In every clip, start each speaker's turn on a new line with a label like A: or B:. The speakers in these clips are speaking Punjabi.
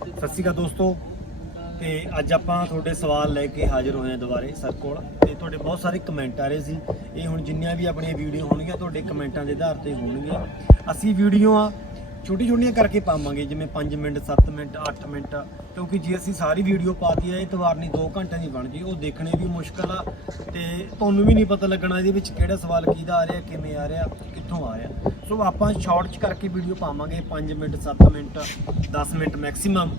A: ਸਤਿ ਸ਼੍ਰੀ ਅਕਾਲ ਦੋਸਤੋ। ਤੇ ਅੱਜ ਆਪਾਂ ਤੁਹਾਡੇ ਸਵਾਲ ਲੈ ਕੇ ਹਾਜ਼ਰ ਹੋਏ ਹਾਂ ਦੁਬਾਰੇ ਸਰ ਕੋਲ। ਤੇ ਤੁਹਾਡੇ ਬਹੁਤ ਸਾਰੇ ਕਮੈਂਟ ਆ ਰਹੇ ਸੀ। ਇਹ ਹੁਣ ਜਿੰਨੀਆਂ ਵੀ ਆਪਣੀਆਂ ਵੀਡੀਓ ਹੋਣਗੀਆਂ, ਤੁਹਾਡੇ ਕਮੈਂਟਾਂ ਦੇ ਆਧਾਰ ਤੇ ਹੋਣਗੀਆਂ। ਅਸੀਂ ਵੀਡੀਓਆਂ ਛੋਟੀ ਛੋਟੀਆਂ ਕਰਕੇ ਪਾਵਾਂਗੇ, ਜਿਵੇਂ 5 ਮਿੰਟ 7 ਮਿੰਟ 8 ਮਿੰਟ। ਕਿਉਂਕਿ ਜੇ ਅਸੀਂ ਸਾਰੀ ਵੀਡੀਓ ਪਾਤੀ ਹੈ ਇਹ ਤਵਾਰ ਨਹੀਂ 2 ਘੰਟੇ ਦੀ ਬਣ ਗਈ। ਉਹ ਦੇਖਣੇ ਵੀ ਮੁਸ਼ਕਲ ਆ। ਤੇ ਤੁਹਾਨੂੰ ਵੀ ਨਹੀਂ ਪਤਾ ਲੱਗਣਾ ਇਹਦੇ ਵਿੱਚ ਕਿਹੜਾ ਸਵਾਲ ਕਿਹਦਾ ਆ ਰਿਹਾ, ਕਿਵੇਂ ਆ ਰਿਹਾ, ਕਿੱਥੋਂ ਆ ਰਿਹਾ। ਸੋ ਆਪਾਂ ਸ਼ਾਰਟ ਚ ਕਰਕੇ ਵੀਡੀਓ ਪਾਵਾਂਗੇ 5 minute 7 minute 10 minute maximum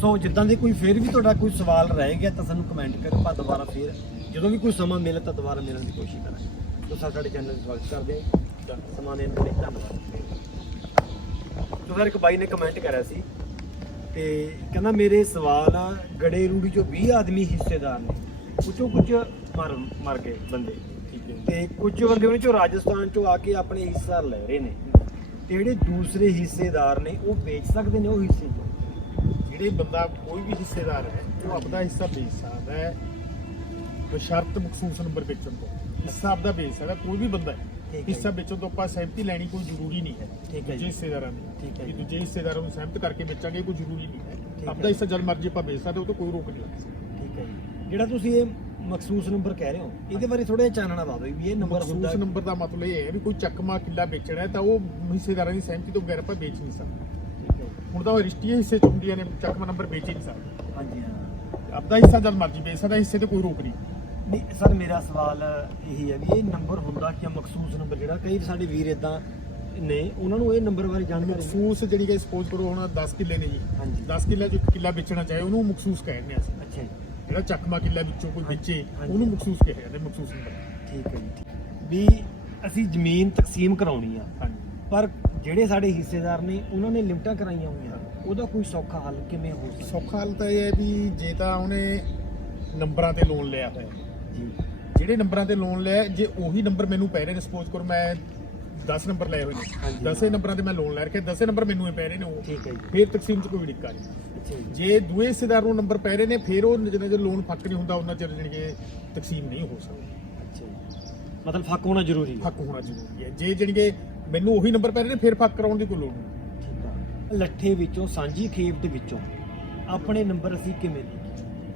A: so ਜਿੱਦਾਂ ਦੇ ਕੋਈ ਫਿਰ ਵੀ ਤੁਹਾਡਾ ਕੋਈ ਸਵਾਲ ਰਹਿ ਗਿਆ ਤਾਂ ਸਾਨੂੰ ਕਮੈਂਟ ਕਰੋ ਆਪਾਂ ਦੁਬਾਰਾ ਫਿਰ ਜਦੋਂ ਵੀ ਕੋਈ ਸਮਾਂ ਮਿਲੇ ਤਾਂ ਦੁਬਾਰਾ ਮਿਲਣ ਦੀ ਕੋਸ਼ਿਸ਼ ਕਰਾਂਗੇ। ਸੋ ਸਾਡੇ ਚੈਨਲ ਨੂੰ ਸਵਾਗਤ ਕਰਦੇ ਹਾਂ। ਸਮਾਂ ਦੇਣ ਲਈ ਧੰਨਵਾਦ। ਸੋ ਸਰ, ਇੱਕ ਬਾਈ ਨੇ ਕਮੈਂਟ ਕਰਿਆ ਸੀ ਤੇ ਕਹਿੰਦਾ, ਮੇਰੇ ਸਵਾਲ ਆ ਗੜੇ ਰੂੜੀ ਚੋਂ 20 ਆਦਮੀ ਹਿੱਸੇਦਾਰ ਨੇ। ਕੁਝੋਂ ਕੁਝ ਮਰ ਮਰ ਗਏ ਬੰਦੇ। ਤੇ ਕੁਝ ਬੰਦੇ ਉਹਨਾਂ ਚੋਂ ਰਾਜਸਥਾਨ ਚੋਂ ਆ ਕੇ ਆਪਣੇ ਹਿੱਸਾ ਲੈ ਰਹੇ ਨੇ ਤੇ ਜਿਹੜੇ ਦੂਸਰੇ ਹਿੱਸੇਦਾਰ ਨੇ ਉਹ ਵੇਚ ਸਕਦੇ ਨੇ ਉਹ ਹਿੱਸੇ
B: ਜਿਹੜੇ ਬੰਦਾ ਕੋਈ ਵੀ ਹਿੱਸੇਦਾਰ ਹੈ ਉਹ ਆਪਦਾ ਹਿੱਸਾ ਵੇਚ ਸਕਦਾ ਹੈ। ਬਸ਼ਰਤ ਮਖਸੂਸ ਨੰਬਰ ਵੇਚਣ ਤੋਂ। ਹਿੱਸਾ ਆਪਦਾ ਵੇਚ ਸਕਦਾ ਕੋਈ ਵੀ ਬੰਦਾ ਹੈ। ਹਿੱਸਾ ਵੇਚਣ ਤੋਂ ਆਪਾਂ ਸਹਿਮਤੀ ਲੈਣੀ ਕੋਈ ਜ਼ਰੂਰੀ ਨਹੀਂ ਹੈ।
A: ਠੀਕ ਹੈ ਜੀ।
B: ਹਿੱਸੇਦਾਰਾਂ ਦੀ।
A: ਠੀਕ ਹੈ ਜੀ।
B: ਦੂਜੇ ਹਿੱਸੇਦਾਰਾਂ ਨੂੰ ਸਹਿਮਤ ਕਰਕੇ ਵੇਚਾਂਗੇ ਕੋਈ ਜ਼ਰੂਰੀ ਨਹੀਂ ਹੈ।
A: ਹੈ।
B: ਆਪਦਾ ਹਿੱਸਾ ਜਦ ਮਰਜ਼ੀ ਆਪਾਂ ਵੇਚ ਸਕਦੇ ਉਹ ਤੋਂ ਕੋਈ ਰੋਕ ਨਹੀਂ ਲੱਗਦੀ
A: ਠੀਕ ਹੈ ਜੀ। ਜਿਹੜਾ ਤੁਸੀਂ ਇਹ ਮਖਸੂਸ ਨੰਬਰ ਕਹਿ ਰਹੇ ਹੋ? ਇਹਦੇ ਬਾਰੇ ਥੋੜਾ ਜਿਹਾ ਚਾਨਣਾ ਦਿਓ ਵੀ ਇਹ ਨੰਬਰ ਹੁੰਦਾ
B: ਮਖਸੂਸ ਨੰਬਰ ਦਾ ਮਤਲਬ ਇਹ ਹੈ ਵੀ ਕੋਈ ਚੱਕਮਾ ਕਿੱਲਾ ਵੇਚਣਾ ਹੈ ਤਾਂ ਉਹ ਹਿੱਸੇਦਾਰਾਂ ਦੀ ਸਹਿਮਤੀ ਤੋਂ ਬਗੈਰ ਆਪਾਂ ਵੇਚ ਨਹੀਂ ਸਕਦੇ।
A: ਠੀਕ ਹੈ।
B: ਹੁਣ ਤਾਂ ਉਹ ਰਿਸ਼ਤੀਏ ਹਿੱਸੇ ਚ ਹੁੰਦੀਆਂ ਨੇ ਚੱਕਮਾ ਨੰਬਰ ਵੇਚ ਹੀ ਨਹੀਂ ਸਕਦੇ।
A: ਹਾਂਜੀ ਹਾਂ।
B: ਆਪਦਾ ਹਿੱਸਾ ਜਦ ਮਰਜ਼ੀ ਵੇਚ ਸਕਦਾ ਹਿੱਸੇ ਤੇ ਕੋਈ ਰੋਕ ਨਹੀਂ।
A: ਨਹੀਂ ਸਰ ਮੇਰਾ ਸਵਾਲ ਇਹੀ ਹੈ ਵੀ ਇਹ ਨੰਬਰ ਹੁੰਦਾ ਕੀ ਮਖਸੂਸ ਨੰਬਰ ਜਿਹੜਾ? ਕਈ ਸਾਡੇ ਵੀਰ ਇਦਾਂ ਨੇ ਉਹਨਾਂ ਨੂੰ ਇਹ ਨੰਬਰ ਬਾਰੇ ਜਾਣਕਾਰੀ?
B: ਮਖਸੂਸ ਜਿਹੜੀ ਕਿ ਸਪੋਜ਼ ਕਰੋ ਹੁਣ 10 ਕਿੱਲੇ ਨੇ ਜੀ।
A: ਹਾਂਜੀ।
B: 10 ਕਿੱਲਾ ਜੋ ਕਿੱਲਾ ਵੇਚਣਾ ਚਾਹੇ ਉਹਨੂੰ ਮਖਸੂਸ ਕਹਿੰਦੇ ਆ
A: ਅੱਛਾ ਜੀ।
B: ਜਿਹੜਾ ਚੱਕਮਾ ਕਿੱਲਾ ਵਿੱਚੋਂ ਕੋਈ ਵੇਚੇ। ਉਹਨੂੰ ਮਖਸੂਸ ਕਿਹਾ ਜਾਂਦਾ ਮਖਸੂਸ ਨੰਬਰ
A: ਠੀਕ ਹੈ ਜੀ। ਵੀ ਅਸੀਂ ਜ਼ਮੀਨ ਤਕਸੀਮ ਕਰਾਉਣੀ ਆ
B: ਹਾਂਜੀ।
A: ਪਰ ਜਿਹੜੇ ਸਾਡੇ ਹਿੱਸੇਦਾਰ ਨੇ ਉਹਨਾਂ ਨੇ ਲਿਮਟਾਂ ਕਰਾਈਆਂ ਹੋਈਆਂ ਉਹਦਾ ਕੋਈ ਸੌਖਾ ਹੱਲ ਕਿਵੇਂ ਹੋ ਸਕਦਾ?
B: ਸੌਖਾ ਹਾਲ ਤਾਂ ਇਹ ਹੈ ਵੀ ਜੇ ਤਾਂ ਉਹਨੇ ਨੰਬਰਾਂ ਤੇ ਲੋਨ ਲਿਆ ਹੋਇਆ।
A: ਜੀ।
B: ਜਿਹੜੇ ਨੰਬਰਾਂ ਤੇ ਲੋਨ ਲਿਆ ਜੇ ਉਹੀ ਨੰਬਰ ਮੈਨੂੰ ਪੈ ਰਹੇ ਨੇ ਸਪੋਜ਼ ਕਰੋ ਮੈਂ 10 ਨੰਬਰ ਲਏ ਹੋਏ ਨੇ।
A: ਹਾਂਜੀ,
B: 10 ਨੰਬਰਾਂ ਤੇ ਮੈਂ ਲੋਨ ਲੈ ਰੱਖਿਆ 10 ਨੰਬਰ ਮੈਨੂੰ ਹੀ ਪੈ ਰਹੇ ਨੇ ਉਹ।
A: ਠੀਕ ਹੈ ਜੀ।
B: ਫਿਰ ਤਕਸੀਮ ਚ ਕੋਈ ਦਿੱਕਤ ਨਹੀਂ।
A: ਜੀ।
B: ਦੂਏ ਹਿੱਸੇਦਾਰ ਨੂੰ ਨੰਬਰ ਪੈ ਰਹੇ ਨੇ ਫਿਰ ਉਹ ਜਿੰਨਾ ਚਿਰ ਲੋਨ ਫੱਕ ਨਹੀਂ ਹੁੰਦਾ ਉਹਨਾਂ ਚਿਰ ਜਿਹੜੀ ਤਕਸੀਮ ਨਹੀਂ ਹੋ ਸਕਦੀ।
A: ਅੱਛਾ ਮਤਲਬ ਫੱਕ ਹੋਣਾ ਜ਼ਰੂਰੀ ਹੈ।
B: ਫੱਕ ਹੋਣਾ ਜ਼ਰੂਰੀ ਹੈ। ਜੇ ਜਿਹੜੀ ਮੈਨੂੰ ਉਹੀ ਨੰਬਰ ਪੈ ਰਹੇ ਨੇ ਫਿਰ ਫੱਕ ਕਰਾਉਣ ਦੀ ਕੋਈ ਲੋੜ ਨਹੀਂ।
A: ਲੱਠੇ ਵਿੱਚੋਂ ਸਾਂਝੀ ਖੇਪ ਦੇ ਵਿੱਚੋਂ ਆਪਣੇ ਨੰਬਰ ਅਸੀਂ ਕਿਵੇਂ ਦੇਖੀਏ?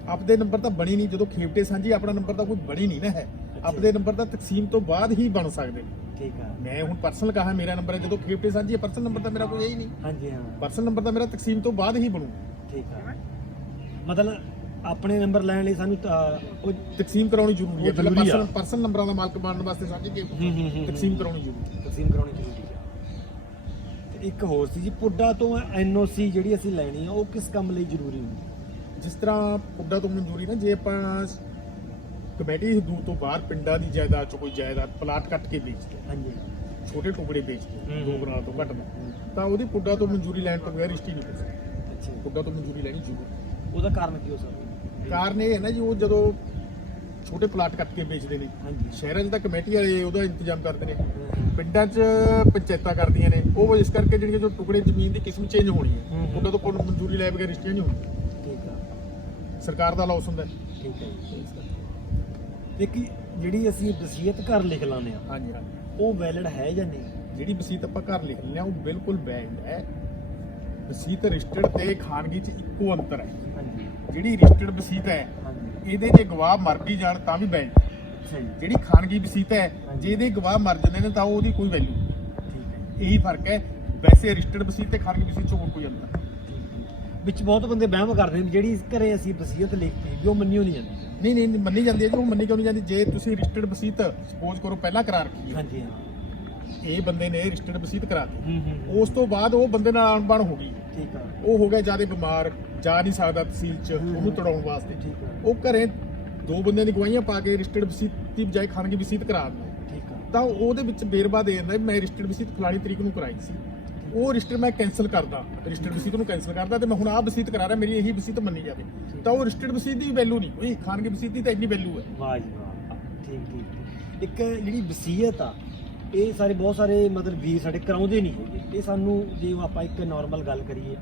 B: ਆਪਦੇ ਨੰਬਰ ਤਾਂ ਬਣੀ ਨਹੀਂ ਜਦੋਂ ਖੇਪਟੇ ਸਾਂਝੀ ਆਪਣਾ ਨੰਬਰ ਤਾਂ ਕੋਈ ਬਣੀ ਨਹੀਂ ਨਾ ਹੈ। ਆਪਦੇ ਨੰਬਰ ਤਾਂ ਤਕਸੀਮ ਤੋਂ ਬਾਅਦ ਹੀ ਬਣ ਸਕਦੇ ਨੇ।
A: ਠੀਕ ਆ।
B: ਮੈਂ ਹੁਣ ਪਰਸਨਲ ਕਹਾ ਮੇਰਾ ਨੰਬਰ ਹੈ ਜਦੋਂ ਖੇਪਟੇ ਸਾਂਝੀ ਹੈ ਪਰਸਨਲ ਨੰਬਰ ਤਾਂ ਮੇਰਾ ਕੋਈ ਹੈ ਹੀ ਨਹੀਂ।
A: ਹਾਂਜੀ ਹਾਂ।
B: ਪਰਸਨਲ ਨੰਬਰ ਤਾਂ ਮੇਰਾ ਤਕਸੀਮ ਤੋਂ ਬਾਅਦ ਹੀ ਬਣੂ।
A: ਠੀਕ ਆ। ਮਤਲਬ ਆਪਣੇ ਨੰਬਰ ਲੈਣ ਲਈ ਸਾਨੂੰ ਤਾਂ ਉਹ
B: ਤਕਸੀਮ ਕਰਾਉਣੀ ਜ਼ਰੂਰੀ ਹੈ
A: ਉਹ
B: ਮਤਲਬ
A: ਜ਼ਰੂਰੀ ਆ।
B: ਪਰਸਨਲ ਪਰਸਨਲ ਨੰਬਰਾਂ ਦਾ ਮਾਲਕ ਬਣਨ ਵਾਸਤੇ ਸਾਂਝੀ ਕੇ
A: ਹੂੰ, ਹੂੰ, ਹੂੰ,
B: ਤਕਸੀਮ। ਕਰਾਉਣੀ ਜ਼ਰੂਰੀ ਹੈ।
A: ਤਕਸੀਮ ਕਰਾਉਣੀ ਜ਼ਰੂਰੀ ਆ ਤੇ ਇੱਕ ਹੋਰ ਸੀ ਜੀ ਪੁੱਡਾ ਤੋਂ ਐਨਓਸੀ ਜਿਹੜੀ ਅਸੀਂ ਲੈਣੀ ਆ ਉਹ ਕਿਸ ਕੰਮ ਲਈ ਜ਼ਰੂਰੀ ਹੁੰਦੀ
B: ਜਿਸ ਤਰ੍ਹਾਂ ਪੁੱਡਾ ਤੋਂ ਮਨਜ਼ੂਰੀ ਨਾ ਜੇ ਆਪਾਂ ਕਮੇਟੀ ਹਦੂਦ ਤੋਂ ਬਾਹਰ ਪਿੰਡਾਂ ਦੀ ਜਾਇਦਾਦ ਚ ਕੋਈ ਜਾਇਦਾਦ ਪਲਾਟ ਕੱਟ ਕੇ ਵੇਚਦੇ
A: ਹਾਂਜੀ।
B: ਛੋਟੇ ਟੁਕੜੇ ਵੇਚਦੇ। ਦੋ ਕਨਾਲ ਤੋਂ ਘੱਟ ਨਾ ਤਾਂ ਉਹਦੀ ਪੁੱਡਾ ਤੋਂ ਮਨਜ਼ੂਰੀ ਲੈਣ ਤੋਂ ਬਗੈਰ ਰਿਸ਼ਤੀ ਨਹੀਂ ਹੋ ਸਕਦੀ।
A: ਅੱਛਾ। ਜੀ।
B: ਪੁੱਡਾ ਤੋਂ ਮਨਜ਼ੂਰੀ ਲੈਣੀ ਜ਼ਰੂਰੀ
A: ਉਹਦਾ ਕਾਰਨ ਕੀ ਹੋ ਸਕਦਾ?
B: ਕਾਰਨ ਇਹ ਹੈ ਨਾ ਜੀ ਉਹ ਜਦੋਂ ਛੋਟੇ ਪਲਾਟ ਕੱਟ ਕੇ ਵੇਚਦੇ ਨੇ
A: ਹਾਂਜੀ।
B: ਸ਼ਹਿਰਾਂ 'ਚ ਤਾਂ ਕਮੇਟੀ ਵਾਲੇ ਉਹਦਾ ਇੰਤਜ਼ਾਮ ਕਰਦੇ ਨੇ। ਪਿੰਡਾਂ 'ਚ ਪੰਚਾਇਤਾਂ ਕਰਦੀਆਂ ਨੇ। ਉਹ ਇਸ ਕਰਕੇ ਜਿਹੜੀਆਂ ਜੋ ਟੁਕੜੇ ਜ਼ਮੀਨ ਦੀ ਕਿਸਮ ਚੇਂਜ ਹੋਣੀ
A: ਹੂੰ।
B: ਪੁੱਡਾ ਤੋਂ ਕੋਈ ਮਨਜ਼ੂਰੀ ਲੈ ਬਗੈਰ ਰਿਸ਼ਤੀਆਂ ਨਹੀਂ ਹੁੰਦੀਆਂ।
A: ਠੀਕ ਆ।
B: ਸਰਕਾਰ ਦਾ ਲਾਸ ਹੁੰਦਾ।
A: ਠੀਕ ਹੈ ਇੱਕ ਜਿਹੜੀ ਅਸੀਂ ਵਸੀਅਤ ਘਰ ਲਿਖ ਲਾਉਂਦੇ ਆ
B: ਹਾਂਜੀ ਹਾਂਜੀ।
A: ਉਹ ਵੈਲਿਡ ਹੈ ਜਾਂ ਨਹੀਂ?
B: ਜਿਹੜੀ ਵਸੀਤ ਆਪਾਂ ਘਰ ਲਿਖ ਲਿਆ ਉਹ ਬਿਲਕੁਲ ਬੈਂਡ ਹੈ। ਵਸੀਤ ਰਜਿਸਟਰਡ ਤੇ ਖਾਨਗੀ 'ਚ ਇੱਕੋ ਅੰਤਰ ਹੈ।
A: ਹਾਂਜੀ।
B: ਜਿਹੜੀ ਰਜਿਸਟਰਡ ਵਸੀਤ ਹੈ
A: ਹਾਂਜੀ।
B: ਇਹਦੇ 'ਚ ਗਵਾਹ ਮਰ ਵੀ ਜਾਣ ਤਾਂ ਵੀ ਬੈਂਡ
A: ਜੀ।
B: ਜਿਹੜੀ ਖਾਨਗੀ ਵਸੀਤ ਹੈ। ਜੇ ਇਹਦੇ ਗਵਾਹ ਮਰ ਜਾਂਦੇ ਨੇ ਤਾਂ ਉਹਦੀ ਕੋਈ ਵੈਲਿਊ
A: ਠੀਕ ਹੈ
B: ਇਹੀ ਫ਼ਰਕ ਹੈ ਵੈਸੇ ਰਜਿਸਟਰਡ ਵਸੀਤ ਤੇ ਖਾਨਗੀ ਵਸੀਤ 'ਚ ਹੋਰ ਕੋਈ ਅੰਤਰ ਨਹੀਂ।
A: ਵਿੱਚ ਬਹੁਤ ਬੰਦੇ ਵਹਿਮ ਕਰਦੇ ਨੇ ਜਿਹੜੀ ਘਰੇ ਅਸੀਂ ਵਸੀਅਤ ਲਿਖਤੀ ਵੀ ਉਹ ਮੰਨੀ ਹੋਣੀ ਜਾਂਦੀ।
B: ਨਹੀਂ ਨਹੀਂ ਨਹੀਂ, ਮੰਨੀ ਜਾਂਦੀ ਹੈ ਜੀ ਉਹ ਮੰਨੀ ਕਿਉਂ ਨਹੀਂ ਜਾਂਦੀ? ਜੇ ਤੁਸੀਂ ਰਜਿਸਟਰਡ ਵਸੀਤ ਸਪੋਜ਼ ਕਰੋ ਪਹਿਲਾਂ ਕਰਾ ਰੱਖੀ ਹੈ।
A: ਹਾਂਜੀ ਹਾਂ।
B: ਇਹ ਬੰਦੇ ਨੇ ਰਜਿਸਟਰਡ ਵਸੀਤ ਕਰਾ ਦਿੱਤੀ।
A: ਹੂੰ ਹੂੰ
B: ਉਸ ਤੋਂ ਬਾਅਦ ਉਹ ਬੰਦੇ ਨਾਲ ਅਣਬਣ ਹੋ ਗਈ।
A: ਠੀਕ ਆ।
B: ਉਹ ਹੋ ਗਿਆ ਜ਼ਿਆਦਾ ਬਿਮਾਰ ਜਾ ਨਹੀਂ ਸਕਦਾ ਤਹਿਸੀਲ 'ਚ। ਉਹਨੂੰ ਤੜਾਉਣ ਵਾਸਤੇ।
A: ਠੀਕ ਆ।
B: ਉਹ ਘਰੇ ਦੋ ਬੰਦਿਆਂ ਦੀ ਗਵਾਹੀਆਂ ਪਾ ਕੇ ਰਜਿਸਟਰਡ ਵਸੀਤ ਦੀ ਬਜਾਏ ਖਾਨਗੀ ਵਸੀਤ ਕਰਾ ਦਿੰਦਾ
A: ਠੀਕ ਆ।
B: ਤਾਂ ਉਹਦੇ ਵਿੱਚ ਬੇਰਬਾ ਦੇ ਜਾਂਦਾ ਵੀ ਮੈਂ ਰਜਿਸਟਰਡ ਵਸੀਤ ਫਲਾਣੀ ਤਰੀਕ ਨੂੰ ਕਰਾਈ ਸੀ। ਉਹ ਰਜਿਸਟਰ ਮੈਂ ਕੈਨਸਲ ਕਰਦਾ। ਰਜਿਸਟਰਡ ਵਸੀਤ ਨੂੰ ਕੈਨਸਲ ਕਰਦਾ ਤੇ ਮੈਂ ਹੁਣ ਆਹ ਵਸੀਤ ਕਰਾ ਰਿਹਾ ਮੇਰੀ ਇਹੀ ਵਸੀਤ ਮੰਨੀ ਜਾਵੇ। ਤਾਂ ਉਹ ਰਜਿਸਟਰਡ ਵਸੀਤ ਦੀ ਵੈਲਿਊ ਨਹੀਂ। ਕੋਈ ਖਾਨਗੀ ਵਸੀਤ ਦੀ ਤਾਂ ਇੰਨੀ ਵੈਲਿਊ ਹੈ।
A: ਵਾਹ ਜੀ ਵਾਹ। ਠੀਕ ਠੀਕ। ਇੱਕ ਜਿਹੜੀ ਵਸੀਅਤ ਆ ਇਹ ਸਾਰੇ ਬਹੁਤ ਸਾਰੇ ਮਤਲਬ ਵੀਰ ਸਾਡੇ ਕਰਾਉਂਦੇ ਨਹੀਂ ਹੈਗੇ। ਇਹ ਸਾਨੂੰ ਜੇ ਆਪਾਂ ਇੱਕ ਨਾਰਮਲ ਗੱਲ ਕਰੀਏ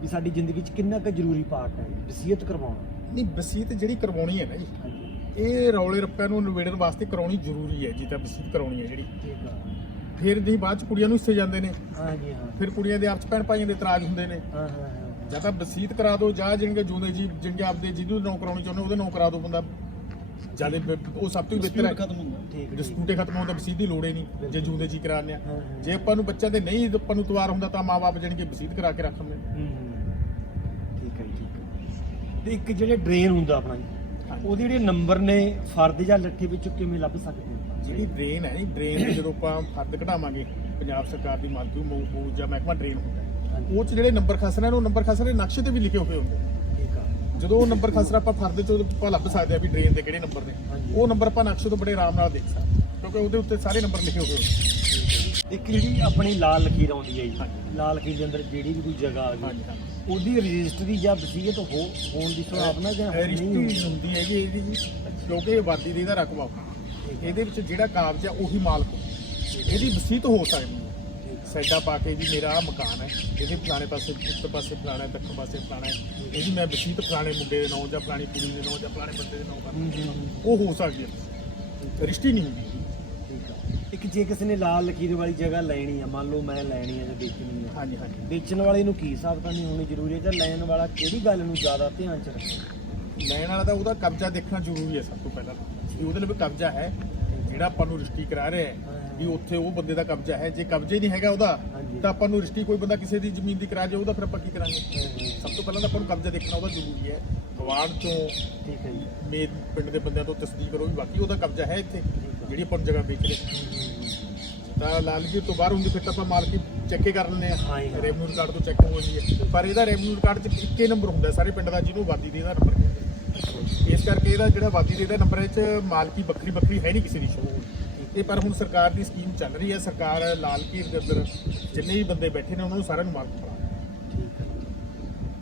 A: ਵੀ ਸਾਡੀ ਜ਼ਿੰਦਗੀ 'ਚ ਕਿੰਨਾ ਕੁ ਜ਼ਰੂਰੀ ਪਾਰਟ ਹੈ ਵਸੀਅਤ ਕਰਵਾਉਣਾ?
B: ਨਹੀਂ ਵਸੀਤ ਜਿਹੜੀ ਕਰਵਾਉਣੀ ਹੈ ਨਾ ਜੀ ਇਹ ਰੌਲੇ ਰੱਪਿਆਂ ਨੂੰ ਨਿਬੇੜਨ ਵਾਸਤੇ ਕਰਾਉਣੀ ਜ਼ਰੂਰੀ ਹੈ ਜੀ ਤਾਂ ਵਸੀਤ ਕਰਾਉਣੀ ਹੈ ਜਿਹੜੀ।
A: ਠੀਕ ਆ।
B: ਫਿਰ ਦੀ ਬਾਅਦ ਚ ਕੁੜੀਆਂ ਨੂੰ ਹਿੱਸੇ ਜਾਂਦੇ ਨੇ।
A: ਹਾਂਜੀ ਹਾਂ।
B: ਫਿਰ ਕੁੜੀਆਂ ਦੇ ਆਪਸ ਭੈਣ ਭਾਈਆਂ ਦੇ ਇਤਰਾਜ਼ ਹੁੰਦੇ ਨੇ।
A: ਹਾਂ ਹਾਂ ਹਾਂ।
B: ਜਾਂ ਤਾਂ ਵਸੀਤ ਕਰਾ ਦਿਓ ਜਾਂ ਜਿੰਗੇ ਜੂਨੇ ਜੀ ਜਿੰਗੇ ਆਪਦੇ ਜਿਹਨੂੰ ਨਾਂ ਕਰਾਉਣੀ ਚਾਹੁੰਦੇ ਉਹਦੇ ਨਾਂ ਕਰਾ ਦਿਓ ਬੰਦਾ। ਜ਼ਿਆਦਾ ਉਹ ਸਭ ਤੋਂ ਬਿਹਤਰ ਹੈ।
A: ਠੀਕ ਹੈ
B: ਡਿਸਪਿਊਟੇ ਖਤਮ ਹੋਣ ਤਾਂ ਵਸੀਤ ਦੀ ਲੋੜ ਹੀ ਨਹੀਂ ਜੇ ਜੂਦੇ ਜੀ ਕਰਾਉਂਦੇ ਆ।
A: ਹਾਂ, ਹਾਂ।
B: ਜੇ ਆਪਾਂ ਨੂੰ ਬੱਚਿਆਂ ਦੇ ਨਹੀਂ ਆਪਾਂ ਨੂੰ ਤਵਾਰ ਹੁੰਦਾ ਤਾਂ ਮਾਪੇ ਜਾਣੀ ਕਿ ਵਸੀਤ ਕਰਾ ਕੇ ਰੱਖਦੇ
A: ਹੂੰ ਹੂੰ। ਠੀਕ ਹੈ ਜੀ, ਠੀਕ ਹੈ। ਤੇ ਇੱਕ ਜਿਹੜੇ ਡਰੇਨ ਹੁੰਦਾ ਆਪਣਾ ਜੀ। ਉਹਦੇ ਜਿਹੜੇ ਨੰਬਰ ਨੇ ਫਰਦ ਜਾਂ ਲੱਠੀ ਵਿੱਚ ਕਿਵੇਂ ਲੱਭ ਸਕਦੇ ਹਾਂ
B: ਜਿਹੜੀ ਡਰੇਨ ਹੈ ਡਰੇਨ ਦੇ ਜਦੋਂ ਆਪਾਂ ਫਰਦ ਕਢਾਵਾਂਗੇ ਪੰਜਾਬ ਸਰਕਾਰ ਦੀ ਮਾਲਕੀ ਮੋ ਮੋ- ਜਾਂ ਮਹਿਕਮਾ ਡਰੇਨ ਹੁੰਦਾ। ਉਹ ਚ ਜਿਹੜੇ ਨੰਬਰ ਖਸਰੇ ਨੇ ਉਹ ਨੰਬਰ ਖਸਰੇ ਨਕਸ਼ੇ ਤੇ ਵੀ ਲਿਖੇ ਹੋਏ ਹੁੰਦੇ ਨੇ।
A: ਠੀਕ ਆ
B: ਜਦੋਂ ਉਹ ਨੰਬਰ ਖਸਰਾ ਆਪਾਂ ਫਰਦ ਚੋਂ ਆਪਾਂ ਲੱਭ ਸਕਦੇ ਆ ਵੀ ਡਰੇਨ ਦੇ ਕਿਹੜੇ ਨੰਬਰ ਨੇ। ਉਹ ਨੰਬਰ ਆਪਾਂ ਨਕਸ਼ੇ ਤੋਂ ਬੜੇ ਆਰਾਮ ਨਾਲ ਦੇਖ ਸਕਦੇ ਕਿਉਂਕਿ ਉਹਦੇ ਉੱਤੇ ਸਾਰੇ ਨੰਬਰ ਲਿਖੇ ਹੋਏ ਹੁੰਦੇ।
A: ਇੱਕ ਜਿਹੜੀ ਆਪਣੀ ਲਾਲ ਲਕੀਰ ਆਉਂਦੀ ਹੈ ਜੀ। ਲਾਲ ਲਕੀਰ ਦੇ ਅੰਦਰ ਜਿਹੜੀ ਵੀ ਕੋਈ ਜਗ੍ਹਾ ਆ ਗਈ ਉਹਦੀ ਰਜਿਸਟਰੀ ਜਾਂ ਵਸੀਅਤ ਹੋ ਹੋਣ ਦੀ ਸੰਭਾਵਨਾ ਜਾਂ
B: ਰਿਸ਼ਤੀ
A: ਹੁੰਦੀ?
B: ਹੈ? ਜੀ ਇਹਦੀ ਜੀ, ਕਿਉਂਕਿ ਇਹ ਆਬਾਦੀ ਦੀ ਇਹਦਾ ਰਕਬਾ ਇਹਦੇ ਵਿੱਚ ਜਿਹੜਾ ਕਾਬਜ਼ ਆ ਉਹੀ ਮਾਲਕ ਇਹਦੀ ਵਸੀਤ ਹੋ ਸਕਦੀ ਹੈ। ਸੈਡਾ ਪਾ ਕੇ ਜੀ ਮੇਰਾ ਆਹ ਮਕਾਨ ਹੈ ਇਹਦੇ ਫਲਾਣੇ ਪਾਸੇ ਉੱਤਰ ਪਾਸੇ ਫਲਾਣਾ ਹੈ ਦੱਖਣ ਪਾਸੇ ਫਲਾਣਾ ਹੈ ਇਹਦੀ ਮੈਂ ਵਸੀਤ ਫਲਾਣੇ ਮੁੰਡੇ ਦੇ ਨਾਂ ਜਾਂ ਫਲਾਣੀ ਕੁੜੀ ਦੇ ਨਾਂ ਜਾਂ ਫਲਾਣੇ ਬੰਦੇ ਦੇ ਨਾਂ ਕਰ
A: ਹੂੰ, ਹੂੰ, ਹੂੰ।
B: ਉਹ ਹੋ ਸਕਦੀ ਹੈ। ਰਿਸ਼ਤੀ ਨਹੀਂ ਹੁੰਦੀ।
A: ਆ ਜੇ ਕਿਸੇ ਨੇ ਲਾਲ ਲਕੀਰ ਵਾਲੀ ਜਗ੍ਹਾ ਲੈਣੀ ਆ ਮੰਨ ਲਓ ਮੈਂ ਲੈਣੀ ਆ ਜਾਂ ਵੇਚਣੀ ਆ
B: ਹਾਂਜੀ ਹਾਂਜੀ।
A: ਵੇਚਣ ਵਾਲੇ ਨੂੰ ਕੀ ਸਾਵਧਾਨੀ ਹੋਣੀ ਜ਼ਰੂਰੀ ਹੈ ਜਾਂ ਲੈਣ ਵਾਲਾ ਕਿਹੜੀ ਗੱਲ ਨੂੰ ਜ਼ਿਆਦਾ ਧਿਆਨ ਚ ਰੱਖੇ?
B: ਲੈਣ ਵਾਲਾ ਤਾਂ ਉਹਦਾ ਕਬਜ਼ਾ ਦੇਖਣਾ ਜ਼ਰੂਰੀ ਹੈ ਸਭ ਤੋਂ ਪਹਿਲਾਂ। ਵੀ ਉਹਦੇ ਲਈ ਕਬਜ਼ਾ ਹੈ ਜਿਹੜਾ ਆਪਾਂ ਨੂੰ ਰਿਸ਼ਤੀ ਕਰਾ ਰਿਹਾ ਹੈ ਵੀ ਉੱਥੇ ਉਹ ਬੰਦੇ ਦਾ ਕਬਜ਼ਾ ਹੈ। ਜੇ ਕਬਜ਼ਾ ਨਹੀਂ ਹੈਗਾ ਉਹਦਾ। ਤਾਂ ਆਪਾਂ ਨੂੰ ਰਿਸ਼ਤੀ ਕੋਈ ਬੰਦਾ ਕਿਸੇ ਦੀ ਜ਼ਮੀਨ ਦੀ ਕਰਾ ਜੇ ਉਹਦਾ ਫਿਰ ਆਪਾਂ ਕੀ ਕਰਾਂਗੇ? ਸਭ ਤੋਂ ਪਹਿਲਾਂ ਤਾਂ ਆਪਾਂ ਨੂੰ ਕਬਜ਼ਾ ਦੇਖਣਾ ਉਹਦਾ ਜ਼ਰੂਰੀ ਹੈ। ਗਵਾਂਢ ਚੋਂ
A: ਠੀਕ ਹੈ ਜੀ।
B: ਮੇਰ ਪਿੰਡ ਦੇ ਬੰਦਿਆਂ ਤੋਂ ਤਸਦੀਕ ਕਰੋ ਵੀ ਬਾਕੀ ਉਹਦਾ ਕਬਜ਼ਾ ਹੈ ਇੱਥੇ ਜਿਹੜੀ ਆਪਾਂ ਨੂੰ ਜਗ੍ਹਾ ਵੇਚ ਰਹੇ। ਤਾਂ ਲਾਲਗੀ ਤੋਂ ਬਾਹਰ ਹੁੰਦੀ ਫਿਰ ਤਾਂ ਆਪਾਂ ਮਾਲਕੀ ਚੈੱਕ ਕਰ ਲੈਂਦੇ ਆ
A: ਹਾਂ ਜੀ।
B: ਰੈਵਨਿਊ ਰਿਕਾਰਡ ਤੋਂ ਚੈੱਕ ਹੋ ਹੈ ਪਰ ਇਹਦਾ ਰੈਵਨਿਊ ਰਿਕਾਰਡ 'ਚ ਇੱਕੇ ਨੰਬਰ ਹੁੰਦਾ ਸਾਰੇ ਪਿੰਡ ਦਾ ਜਿਹਨੂੰ ਆਬਾਦੀ ਦੇ ਇਹਦਾ ਨੰਬਰ ਕਹਿੰਦੇ ਇਸ ਕਰਕੇ ਇਹਦਾ ਜਿਹੜਾ ਆਬਾਦੀ ਦੇ ਇਹਦਾ ਨੰਬਰ ਹੈ 'ਚ ਮਾਲਕੀ ਵੱਖਰੀ ਵੱਖਰੀ ਹੈ ਨਹੀਂ ਕਿਸੇ ਦੀ। ਸ਼ੋਅ ਇਹ ਪਰ ਹੁਣ ਸਰਕਾਰ ਦੀ ਸਕੀਮ ਚੱਲ ਰਹੀ ਹੈ ਸਰਕਾਰ ਲਾਲ ਘੀਰ ਦੇ ਅੰਦਰ ਜਿੰਨੇ ਵੀ ਬੰਦੇ ਬੈਠੇ ਨੇ ਉਹਨਾਂ ਨੂੰ ਸਾਰਿਆਂ ਨੂੰ ਮਾਲਕ